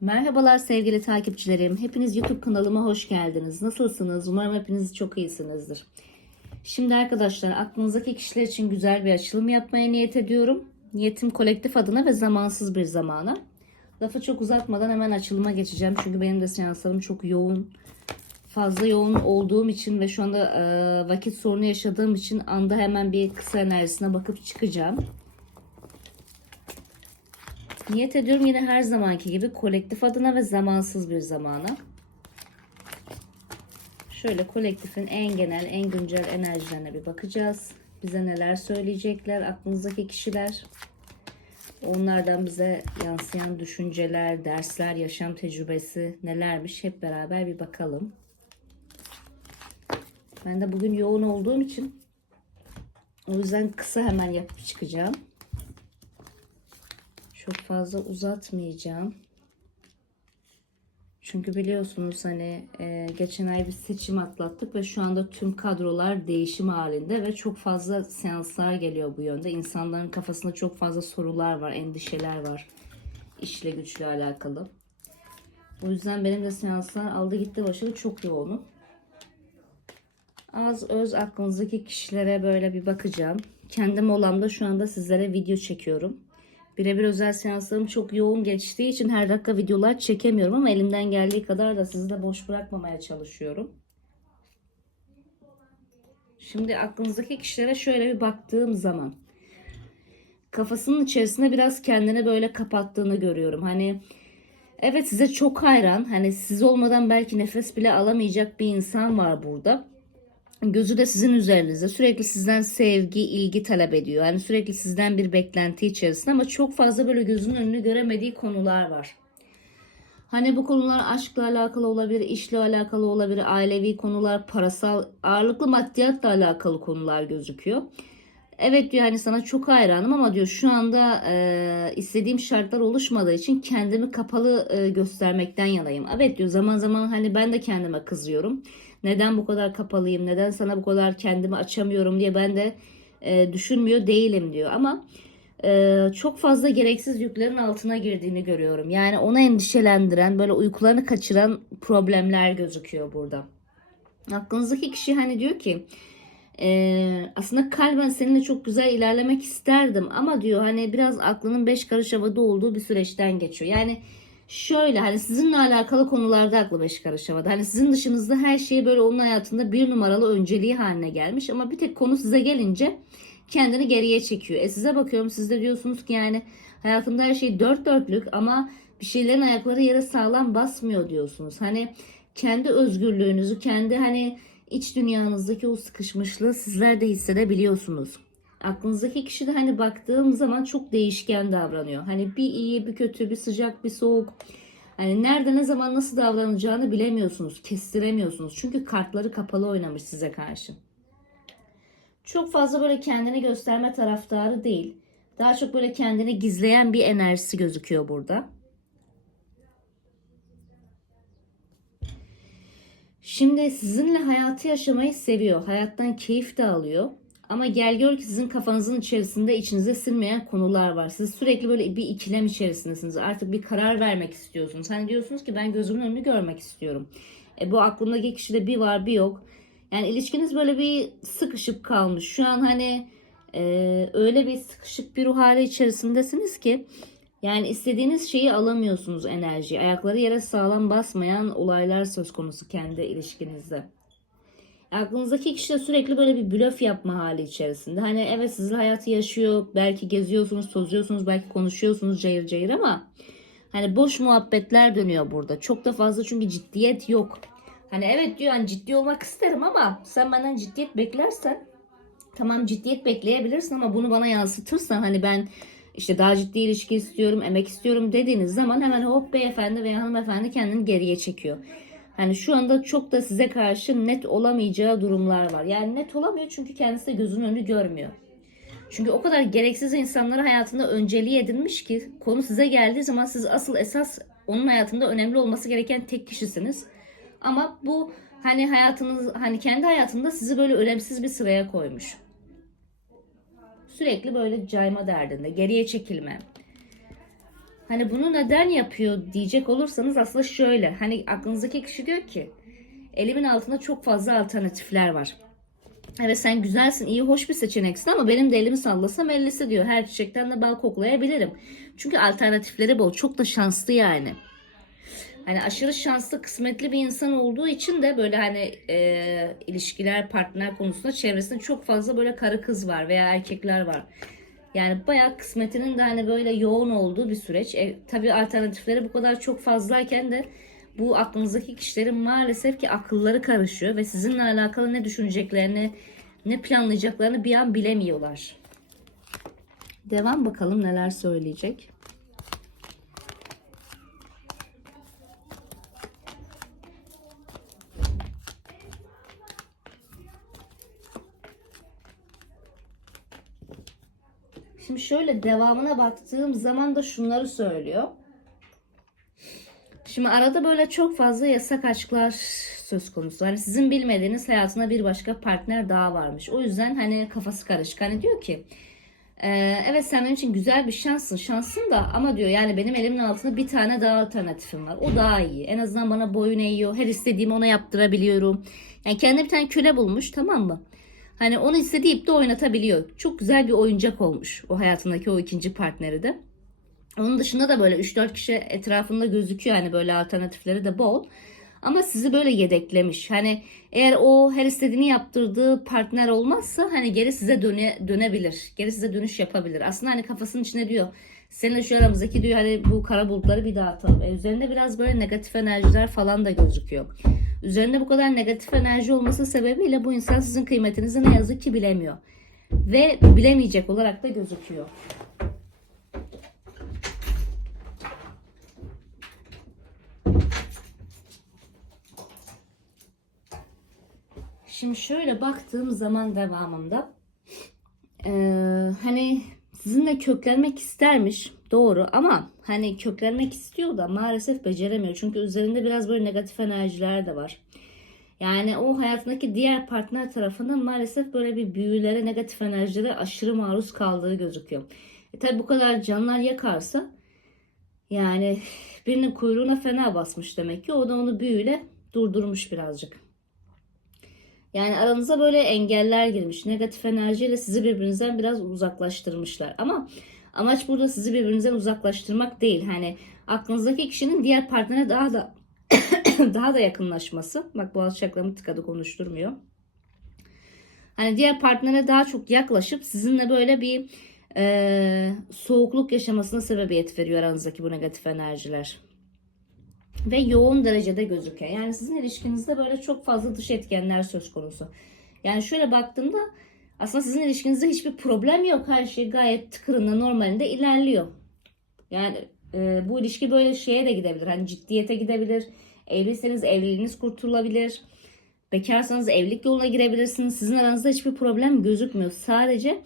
Merhabalar sevgili takipçilerim. Hepiniz YouTube kanalıma hoş geldiniz. Nasılsınız? Umarım hepiniz çok iyisinizdir. Şimdi arkadaşlar aklınızdaki kişiler için güzel bir açılım yapmaya niyet ediyorum. Niyetim kolektif adına ve zamansız bir zamana. Lafı çok uzatmadan hemen açılıma geçeceğim. Çünkü benim de seanslarım çok yoğun. Fazla yoğun olduğum için ve şu anda vakit sorunu yaşadığım için anda hemen bir kısa enerjisine bakıp çıkacağım. Niyet ediyorum yine her zamanki gibi kolektif adına ve zamansız bir zamana. Şöyle kolektifin en genel, en güncel enerjilerine bir bakacağız. Bize neler söyleyecekler aklınızdaki kişiler. Onlardan bize yansıyan düşünceler, dersler, yaşam tecrübesi nelermiş hep beraber bir bakalım. Ben de bugün yoğun olduğum için o yüzden kısa hemen yapıp çıkacağım. Çok fazla uzatmayacağım. Çünkü biliyorsunuz hani e, geçen ay bir seçim atlattık ve şu anda tüm kadrolar değişim halinde ve çok fazla seanslar geliyor bu yönde. İnsanların kafasında çok fazla sorular var, endişeler var işle güçle alakalı. O yüzden benim de seanslar aldı gitti başladı çok yoğunum. Az öz aklınızdaki kişilere böyle bir bakacağım. Kendim olamda şu anda sizlere video çekiyorum. Birebir özel seanslarım çok yoğun geçtiği için her dakika videolar çekemiyorum ama elimden geldiği kadar da sizi de boş bırakmamaya çalışıyorum. Şimdi aklınızdaki kişilere şöyle bir baktığım zaman kafasının içerisinde biraz kendini böyle kapattığını görüyorum. Hani evet size çok hayran. Hani siz olmadan belki nefes bile alamayacak bir insan var burada gözü de sizin üzerinizde. Sürekli sizden sevgi, ilgi talep ediyor. Yani sürekli sizden bir beklenti içerisinde ama çok fazla böyle gözünün önünü göremediği konular var. Hani bu konular aşkla alakalı olabilir, işle alakalı olabilir, ailevi konular, parasal, ağırlıklı maddiyatla alakalı konular gözüküyor. Evet diyor hani sana çok hayranım ama diyor şu anda e, istediğim şartlar oluşmadığı için kendimi kapalı e, göstermekten yanayım. Evet diyor zaman zaman hani ben de kendime kızıyorum. Neden bu kadar kapalıyım? Neden sana bu kadar kendimi açamıyorum diye ben de e, düşünmüyor değilim diyor. Ama e, çok fazla gereksiz yüklerin altına girdiğini görüyorum. Yani onu endişelendiren, böyle uykularını kaçıran problemler gözüküyor burada. Aklınızdaki kişi hani diyor ki ee, aslında kalben seninle çok güzel ilerlemek isterdim ama diyor hani biraz aklının beş karış havada olduğu bir süreçten geçiyor. Yani şöyle hani sizinle alakalı konularda aklı beş karış havada. Hani sizin dışınızda her şey böyle onun hayatında bir numaralı önceliği haline gelmiş ama bir tek konu size gelince kendini geriye çekiyor. E size bakıyorum siz de diyorsunuz ki yani hayatımda her şey dört dörtlük ama bir şeylerin ayakları yere sağlam basmıyor diyorsunuz. Hani kendi özgürlüğünüzü, kendi hani iç dünyanızdaki o sıkışmışlığı sizler de hissedebiliyorsunuz. Aklınızdaki kişi de hani baktığım zaman çok değişken davranıyor. Hani bir iyi, bir kötü, bir sıcak, bir soğuk. Hani nerede ne zaman nasıl davranacağını bilemiyorsunuz, kestiremiyorsunuz. Çünkü kartları kapalı oynamış size karşı. Çok fazla böyle kendini gösterme taraftarı değil. Daha çok böyle kendini gizleyen bir enerjisi gözüküyor burada. Şimdi sizinle hayatı yaşamayı seviyor. Hayattan keyif de alıyor. Ama gel gör ki sizin kafanızın içerisinde içinize sinmeyen konular var. Siz sürekli böyle bir ikilem içerisindesiniz. Artık bir karar vermek istiyorsunuz. Hani diyorsunuz ki ben gözümün önünü görmek istiyorum. E bu aklımdaki kişide bir var bir yok. Yani ilişkiniz böyle bir sıkışıp kalmış. Şu an hani e, öyle bir sıkışık bir ruh hali içerisindesiniz ki yani istediğiniz şeyi alamıyorsunuz enerji. Ayakları yere sağlam basmayan olaylar söz konusu kendi ilişkinizde. Aklınızdaki kişi de sürekli böyle bir blöf yapma hali içerisinde. Hani evet sizin hayatı yaşıyor. Belki geziyorsunuz, tozuyorsunuz, belki konuşuyorsunuz cayır cayır ama hani boş muhabbetler dönüyor burada. Çok da fazla çünkü ciddiyet yok. Hani evet diyor hani ciddi olmak isterim ama sen benden ciddiyet beklersen tamam ciddiyet bekleyebilirsin ama bunu bana yansıtırsan hani ben işte daha ciddi ilişki istiyorum, emek istiyorum dediğiniz zaman hemen hop beyefendi veya hanımefendi kendini geriye çekiyor. Hani şu anda çok da size karşı net olamayacağı durumlar var. Yani net olamıyor çünkü kendisi de gözünün önünü görmüyor. Çünkü o kadar gereksiz insanları hayatında önceliği edinmiş ki konu size geldiği zaman siz asıl esas onun hayatında önemli olması gereken tek kişisiniz. Ama bu hani hayatınız hani kendi hayatında sizi böyle önemsiz bir sıraya koymuş. Sürekli böyle cayma derdinde, geriye çekilme. Hani bunu neden yapıyor diyecek olursanız aslında şöyle. Hani aklınızdaki kişi diyor ki elimin altında çok fazla alternatifler var. Evet sen güzelsin, iyi, hoş bir seçeneksin ama benim de elimi sallasam ellisi diyor. Her çiçekten de bal koklayabilirim. Çünkü alternatifleri bol. Çok da şanslı yani. Hani aşırı şanslı, kısmetli bir insan olduğu için de böyle hani e, ilişkiler, partner konusunda çevresinde çok fazla böyle karı kız var veya erkekler var. Yani bayağı kısmetinin de hani böyle yoğun olduğu bir süreç. E, tabii alternatifleri bu kadar çok fazlayken de bu aklınızdaki kişilerin maalesef ki akılları karışıyor ve sizinle alakalı ne düşüneceklerini, ne planlayacaklarını bir an bilemiyorlar. Devam bakalım neler söyleyecek. Şimdi şöyle devamına baktığım zaman da şunları söylüyor. Şimdi arada böyle çok fazla yasak aşklar söz konusu. Hani sizin bilmediğiniz hayatında bir başka partner daha varmış. O yüzden hani kafası karışık. Hani diyor ki "Ee, evet sen benim için güzel bir şanssın. Şansın da ama diyor yani benim elimin altında bir tane daha alternatifim var. O daha iyi. En azından bana boyun eğiyor. Her istediğimi ona yaptırabiliyorum. Yani kendine bir tane köle bulmuş tamam mı? Hani onu istediği ipte oynatabiliyor. Çok güzel bir oyuncak olmuş o hayatındaki o ikinci partneri de. Onun dışında da böyle 3-4 kişi etrafında gözüküyor hani böyle alternatifleri de bol. Ama sizi böyle yedeklemiş. Hani eğer o her istediğini yaptırdığı partner olmazsa hani geri size döne, dönebilir. Geri size dönüş yapabilir. Aslında hani kafasının içine diyor. Seninle şu aramızdaki diyor hani bu kara bulutları bir dağıtalım. E, üzerinde biraz böyle negatif enerjiler falan da gözüküyor. Üzerinde bu kadar negatif enerji olması sebebiyle bu insan sizin kıymetinizi ne yazık ki bilemiyor. Ve bilemeyecek olarak da gözüküyor. Şimdi şöyle baktığım zaman devamında eee, hani sizinle köklenmek istermiş doğru ama hani köklenmek istiyor da maalesef beceremiyor. Çünkü üzerinde biraz böyle negatif enerjiler de var. Yani o hayatındaki diğer partner tarafından maalesef böyle bir büyülere, negatif enerjilere aşırı maruz kaldığı gözüküyor. E tabi bu kadar canlar yakarsa yani birinin kuyruğuna fena basmış demek ki. O da onu büyüyle durdurmuş birazcık. Yani aranıza böyle engeller girmiş. Negatif enerjiyle sizi birbirinizden biraz uzaklaştırmışlar. Ama amaç burada sizi birbirinizden uzaklaştırmak değil. Hani aklınızdaki kişinin diğer partnere daha da daha da yakınlaşması. Bak boğaz çakramı tıkadı konuşturmuyor. Hani diğer partnere daha çok yaklaşıp sizinle böyle bir e, soğukluk yaşamasına sebebiyet veriyor aranızdaki bu negatif enerjiler ve yoğun derecede gözüküyor. Yani sizin ilişkinizde böyle çok fazla dış etkenler söz konusu. Yani şöyle baktığımda aslında sizin ilişkinizde hiçbir problem yok. Her şey gayet tıkırında normalinde ilerliyor. Yani e, bu ilişki böyle şeye de gidebilir. Hani ciddiyete gidebilir. Evliyseniz evliliğiniz kurtulabilir. Bekarsanız evlilik yoluna girebilirsiniz. Sizin aranızda hiçbir problem gözükmüyor. Sadece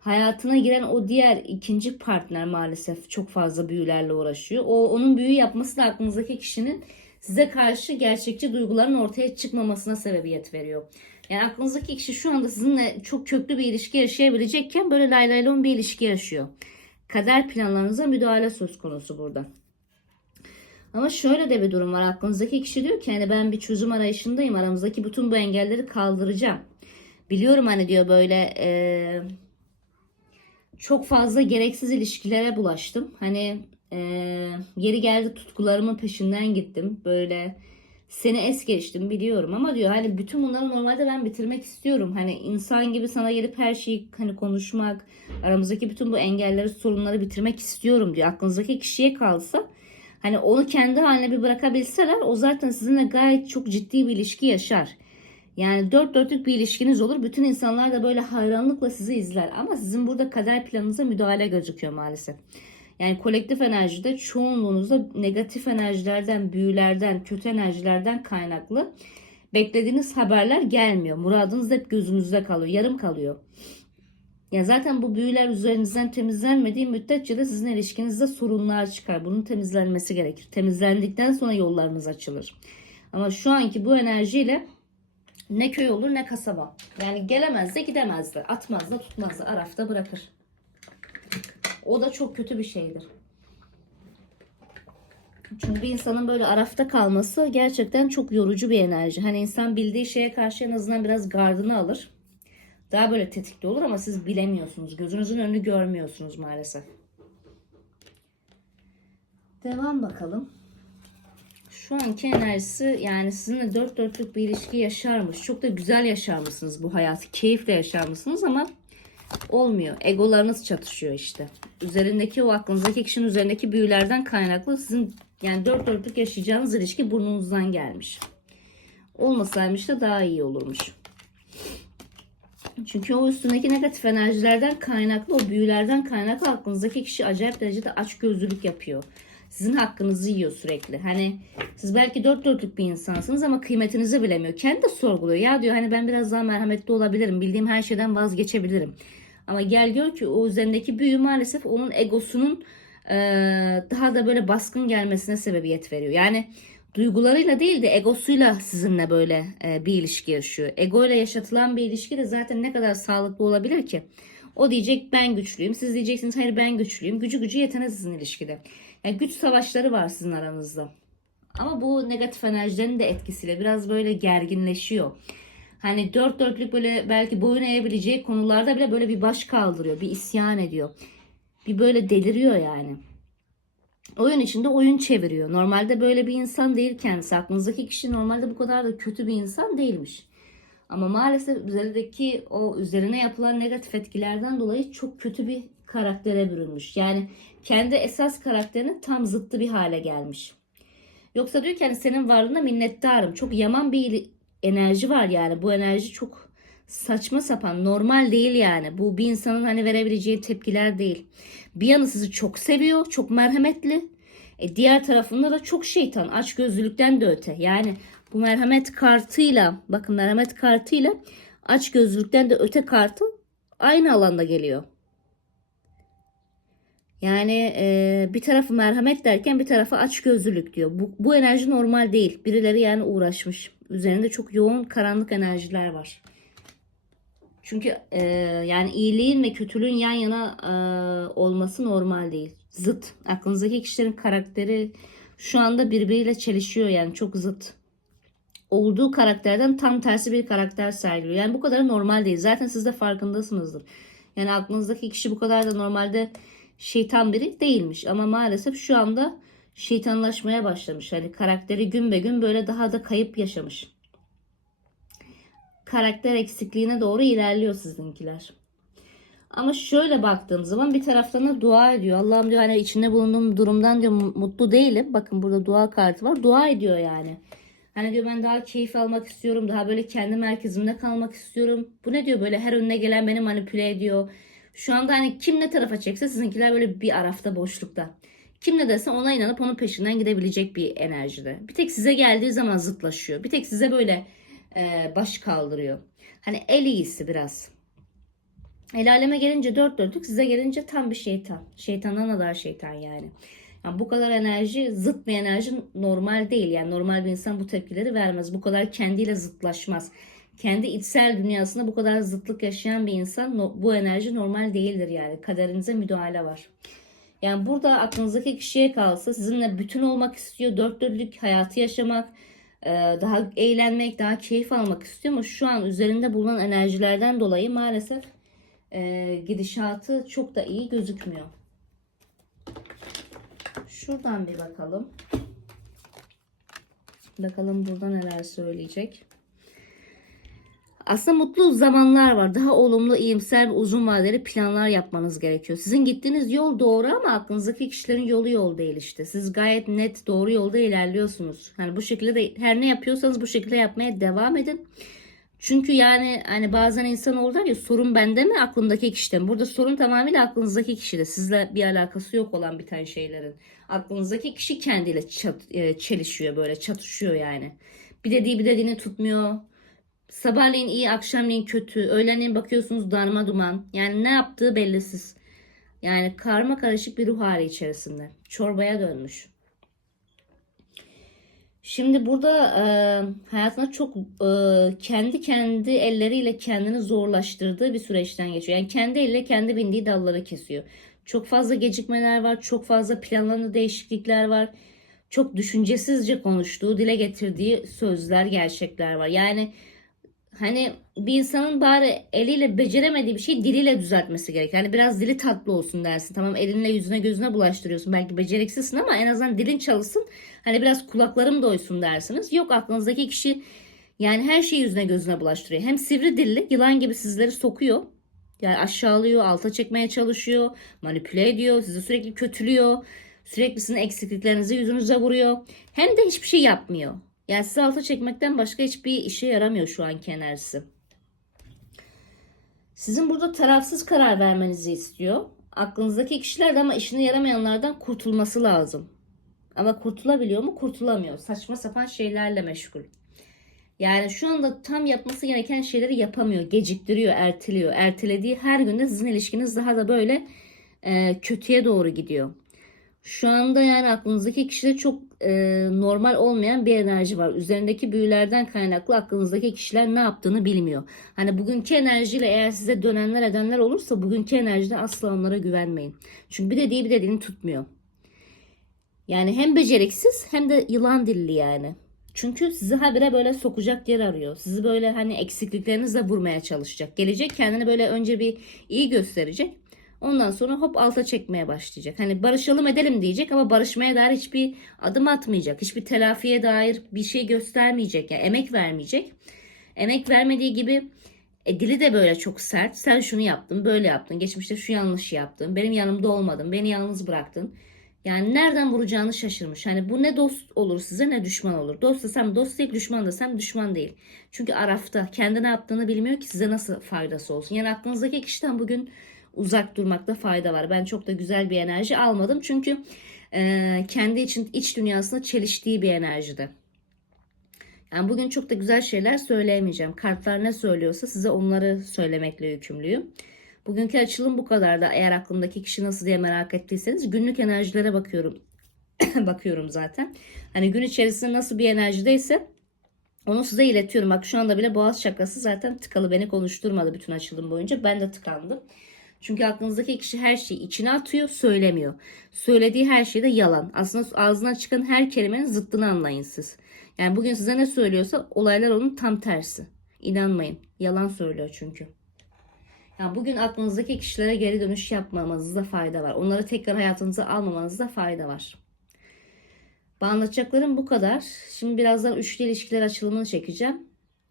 hayatına giren o diğer ikinci partner maalesef çok fazla büyülerle uğraşıyor. O onun büyü yapması da aklınızdaki kişinin size karşı gerçekçi duyguların ortaya çıkmamasına sebebiyet veriyor. Yani aklınızdaki kişi şu anda sizinle çok köklü bir ilişki yaşayabilecekken böyle lay lay bir ilişki yaşıyor. Kader planlarınıza müdahale söz konusu burada. Ama şöyle de bir durum var. Aklınızdaki kişi diyor ki hani ben bir çözüm arayışındayım. Aramızdaki bütün bu engelleri kaldıracağım. Biliyorum hani diyor böyle eee çok fazla gereksiz ilişkilere bulaştım. Hani e, yeri geldi tutkularımın peşinden gittim. Böyle seni es geçtim biliyorum ama diyor hani bütün bunları normalde ben bitirmek istiyorum. Hani insan gibi sana gelip her şeyi hani konuşmak, aramızdaki bütün bu engelleri, sorunları bitirmek istiyorum diyor. Aklınızdaki kişiye kalsa hani onu kendi haline bir bırakabilseler o zaten sizinle gayet çok ciddi bir ilişki yaşar. Yani dört dörtlük bir ilişkiniz olur. Bütün insanlar da böyle hayranlıkla sizi izler. Ama sizin burada kader planınıza müdahale gözüküyor maalesef. Yani kolektif enerjide çoğunluğunuzda negatif enerjilerden, büyülerden, kötü enerjilerden kaynaklı beklediğiniz haberler gelmiyor. Muradınız hep gözünüzde kalıyor, yarım kalıyor. Ya zaten bu büyüler üzerinizden temizlenmediği müddetçe de sizin ilişkinizde sorunlar çıkar. Bunun temizlenmesi gerekir. Temizlendikten sonra yollarınız açılır. Ama şu anki bu enerjiyle ne köy olur ne kasaba. Yani gelemez de gidemez de. Atmaz da tutmaz da. Arafta bırakır. O da çok kötü bir şeydir. Çünkü bir insanın böyle arafta kalması gerçekten çok yorucu bir enerji. Hani insan bildiği şeye karşı en azından biraz gardını alır. Daha böyle tetikte olur ama siz bilemiyorsunuz. Gözünüzün önünü görmüyorsunuz maalesef. Devam bakalım. Şu anki enerjisi yani sizinle dört dörtlük bir ilişki yaşarmış. Çok da güzel yaşarmışsınız bu hayatı. Keyifle yaşarmışsınız ama olmuyor. Egolarınız çatışıyor işte. Üzerindeki o aklınızdaki kişinin üzerindeki büyülerden kaynaklı sizin yani dört dörtlük yaşayacağınız ilişki burnunuzdan gelmiş. Olmasaymış da daha iyi olurmuş. Çünkü o üstündeki negatif enerjilerden kaynaklı, o büyülerden kaynaklı aklınızdaki kişi acayip derecede açgözlülük yapıyor. Sizin hakkınızı yiyor sürekli. Hani siz belki dört dörtlük bir insansınız ama kıymetinizi bilemiyor. Kendi de sorguluyor. Ya diyor hani ben biraz daha merhametli olabilirim. Bildiğim her şeyden vazgeçebilirim. Ama gel gör ki o üzerindeki büyü maalesef onun egosunun eee, daha da böyle baskın gelmesine sebebiyet veriyor. Yani duygularıyla değil de egosuyla sizinle böyle e, bir ilişki yaşıyor. Ego ile yaşatılan bir ilişki de zaten ne kadar sağlıklı olabilir ki? O diyecek ben güçlüyüm. Siz diyeceksiniz hayır ben güçlüyüm. Gücü gücü yetene sizin ilişkide. Yani güç savaşları var sizin aranızda. Ama bu negatif enerjilerin de etkisiyle biraz böyle gerginleşiyor. Hani dört dörtlük böyle belki boyun eğebileceği konularda bile böyle bir baş kaldırıyor. Bir isyan ediyor. Bir böyle deliriyor yani. Oyun içinde oyun çeviriyor. Normalde böyle bir insan değil kendisi. Aklınızdaki kişi normalde bu kadar da kötü bir insan değilmiş. Ama maalesef üzerindeki o üzerine yapılan negatif etkilerden dolayı çok kötü bir karaktere bürünmüş. Yani kendi esas karakterinin tam zıttı bir hale gelmiş. Yoksa diyor ki hani senin varlığına minnettarım. Çok yaman bir enerji var yani. Bu enerji çok saçma sapan, normal değil yani. Bu bir insanın hani verebileceği tepkiler değil. Bir yanı sizi çok seviyor, çok merhametli. E diğer tarafında da çok şeytan, açgözlülükten de öte. Yani bu merhamet kartıyla, bakın merhamet kartıyla açgözlülükten de öte kartı aynı alanda geliyor. Yani e, bir tarafı merhamet derken bir tarafı açgözlülük diyor. Bu, bu enerji normal değil. Birileri yani uğraşmış. Üzerinde çok yoğun karanlık enerjiler var. Çünkü e, yani iyiliğin ve kötülüğün yan yana e, olması normal değil. Zıt. Aklınızdaki kişilerin karakteri şu anda birbiriyle çelişiyor yani çok zıt. Olduğu karakterden tam tersi bir karakter sergiliyor. Yani bu kadar normal değil. Zaten siz de farkındasınızdır. Yani aklınızdaki kişi bu kadar da normalde şeytan biri değilmiş. Ama maalesef şu anda şeytanlaşmaya başlamış. Hani karakteri gün be gün böyle daha da kayıp yaşamış karakter eksikliğine doğru ilerliyor sizinkiler. Ama şöyle baktığım zaman bir taraftan da dua ediyor. Allah'ım diyor hani içinde bulunduğum durumdan diyor mutlu değilim. Bakın burada dua kartı var. Dua ediyor yani. Hani diyor ben daha keyif almak istiyorum. Daha böyle kendi merkezimde kalmak istiyorum. Bu ne diyor böyle her önüne gelen beni manipüle ediyor. Şu anda hani kim ne tarafa çekse sizinkiler böyle bir arafta boşlukta. Kim ne dese ona inanıp onun peşinden gidebilecek bir enerjide. Bir tek size geldiği zaman zıtlaşıyor. Bir tek size böyle e, baş kaldırıyor. Hani el iyisi biraz. El aleme gelince dört dörtlük size gelince tam bir şeytan. Şeytandan da daha şeytan yani. yani. Bu kadar enerji zıt bir enerji normal değil. Yani normal bir insan bu tepkileri vermez. Bu kadar kendiyle zıtlaşmaz. Kendi içsel dünyasında bu kadar zıtlık yaşayan bir insan bu enerji normal değildir yani. Kaderinize müdahale var. Yani burada aklınızdaki kişiye kalsa sizinle bütün olmak istiyor. Dört dörtlük hayatı yaşamak, e, daha eğlenmek, daha keyif almak istiyor ama şu an üzerinde bulunan enerjilerden dolayı maalesef e, gidişatı çok da iyi gözükmüyor. Şuradan bir bakalım. Bakalım burada neler söyleyecek. Aslında mutlu zamanlar var. Daha olumlu, iyimser ve uzun vadeli planlar yapmanız gerekiyor. Sizin gittiğiniz yol doğru ama aklınızdaki kişilerin yolu yol değil işte. Siz gayet net doğru yolda ilerliyorsunuz. Hani bu şekilde de her ne yapıyorsanız bu şekilde yapmaya devam edin. Çünkü yani hani bazen insan olur ya sorun bende mi aklımdaki kişide mi? Burada sorun tamamıyla aklınızdaki kişide. Sizle bir alakası yok olan biten şeylerin. Aklınızdaki kişi kendiyle çat, e, çelişiyor böyle çatışıyor yani. Bir dediği bir dediğini tutmuyor. Sabahleyin iyi, akşamleyin kötü. Öğlenleyin bakıyorsunuz darma duman. Yani ne yaptığı bellisiz. Yani karma karışık bir ruh hali içerisinde. Çorbaya dönmüş. Şimdi burada e, hayatına çok e, kendi kendi elleriyle kendini zorlaştırdığı bir süreçten geçiyor. Yani kendi eliyle kendi bindiği dalları kesiyor. Çok fazla gecikmeler var, çok fazla planlarında değişiklikler var. çok düşüncesizce konuştuğu, dile getirdiği sözler, gerçekler var. Yani hani bir insanın bari eliyle beceremediği bir şeyi diliyle düzeltmesi gerek. Yani biraz dili tatlı olsun dersin. Tamam elinle yüzüne gözüne bulaştırıyorsun. Belki beceriksizsin ama en azından dilin çalışsın. Hani biraz kulaklarım doysun dersiniz. Yok aklınızdaki kişi yani her şeyi yüzüne gözüne bulaştırıyor. Hem sivri dilli yılan gibi sizleri sokuyor. Yani aşağılıyor, alta çekmeye çalışıyor, manipüle ediyor, sizi sürekli kötülüyor. Sürekli sizin eksikliklerinizi yüzünüze vuruyor. Hem de hiçbir şey yapmıyor. Yani sizi alta çekmekten başka hiçbir işe yaramıyor şu anki enerjisi. Sizin burada tarafsız karar vermenizi istiyor. Aklınızdaki kişiler de ama işine yaramayanlardan kurtulması lazım. Ama kurtulabiliyor mu? Kurtulamıyor. Saçma sapan şeylerle meşgul. Yani şu anda tam yapması gereken şeyleri yapamıyor. Geciktiriyor, erteliyor. Ertelediği her günde sizin ilişkiniz daha da böyle e, kötüye doğru gidiyor. Şu anda yani aklınızdaki kişide çok e, normal olmayan bir enerji var. Üzerindeki büyülerden kaynaklı aklınızdaki kişiler ne yaptığını bilmiyor. Hani bugünkü enerjiyle eğer size dönenler edenler olursa bugünkü enerjide asla onlara güvenmeyin. Çünkü bir dediği bir dediğini tutmuyor. Yani hem beceriksiz hem de yılan dilli yani. Çünkü sizi habire böyle sokacak yer arıyor. Sizi böyle hani eksikliklerinizle vurmaya çalışacak. Gelecek kendini böyle önce bir iyi gösterecek. Ondan sonra hop alta çekmeye başlayacak. Hani barışalım edelim diyecek ama barışmaya dair hiçbir adım atmayacak. Hiçbir telafiye dair bir şey göstermeyecek. Yani emek vermeyecek. Emek vermediği gibi e, dili de böyle çok sert. Sen şunu yaptın, böyle yaptın. Geçmişte şu yanlışı yaptın. Benim yanımda olmadın. Beni yalnız bıraktın. Yani nereden vuracağını şaşırmış. Hani bu ne dost olur size ne düşman olur. Dost desem dost değil, düşman desem düşman değil. Çünkü arafta kendi ne yaptığını bilmiyor ki size nasıl faydası olsun. Yani aklınızdaki kişiden bugün uzak durmakta fayda var. Ben çok da güzel bir enerji almadım. Çünkü e, kendi için iç dünyasında çeliştiği bir enerjide. Yani bugün çok da güzel şeyler söyleyemeyeceğim. Kartlar ne söylüyorsa size onları söylemekle yükümlüyüm. Bugünkü açılım bu kadar da eğer aklımdaki kişi nasıl diye merak ettiyseniz günlük enerjilere bakıyorum. bakıyorum zaten. Hani gün içerisinde nasıl bir enerjideyse onu size iletiyorum. Bak şu anda bile boğaz çakrası zaten tıkalı beni konuşturmadı bütün açılım boyunca. Ben de tıkandım. Çünkü aklınızdaki kişi her şeyi içine atıyor, söylemiyor. Söylediği her şey de yalan. Aslında ağzından çıkan her kelimenin zıttını anlayın siz. Yani bugün size ne söylüyorsa olaylar onun tam tersi. İnanmayın. Yalan söylüyor çünkü. Yani bugün aklınızdaki kişilere geri dönüş yapmamanızda fayda var. Onları tekrar hayatınıza almamanızda fayda var. Anlatacaklarım bu kadar. Şimdi birazdan üçlü ilişkiler açılımını çekeceğim.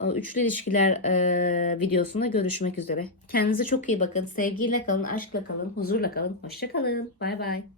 O üçlü ilişkiler e, videosunda görüşmek üzere. Kendinize çok iyi bakın. Sevgiyle kalın, aşkla kalın, huzurla kalın. Hoşça kalın. Bay bay.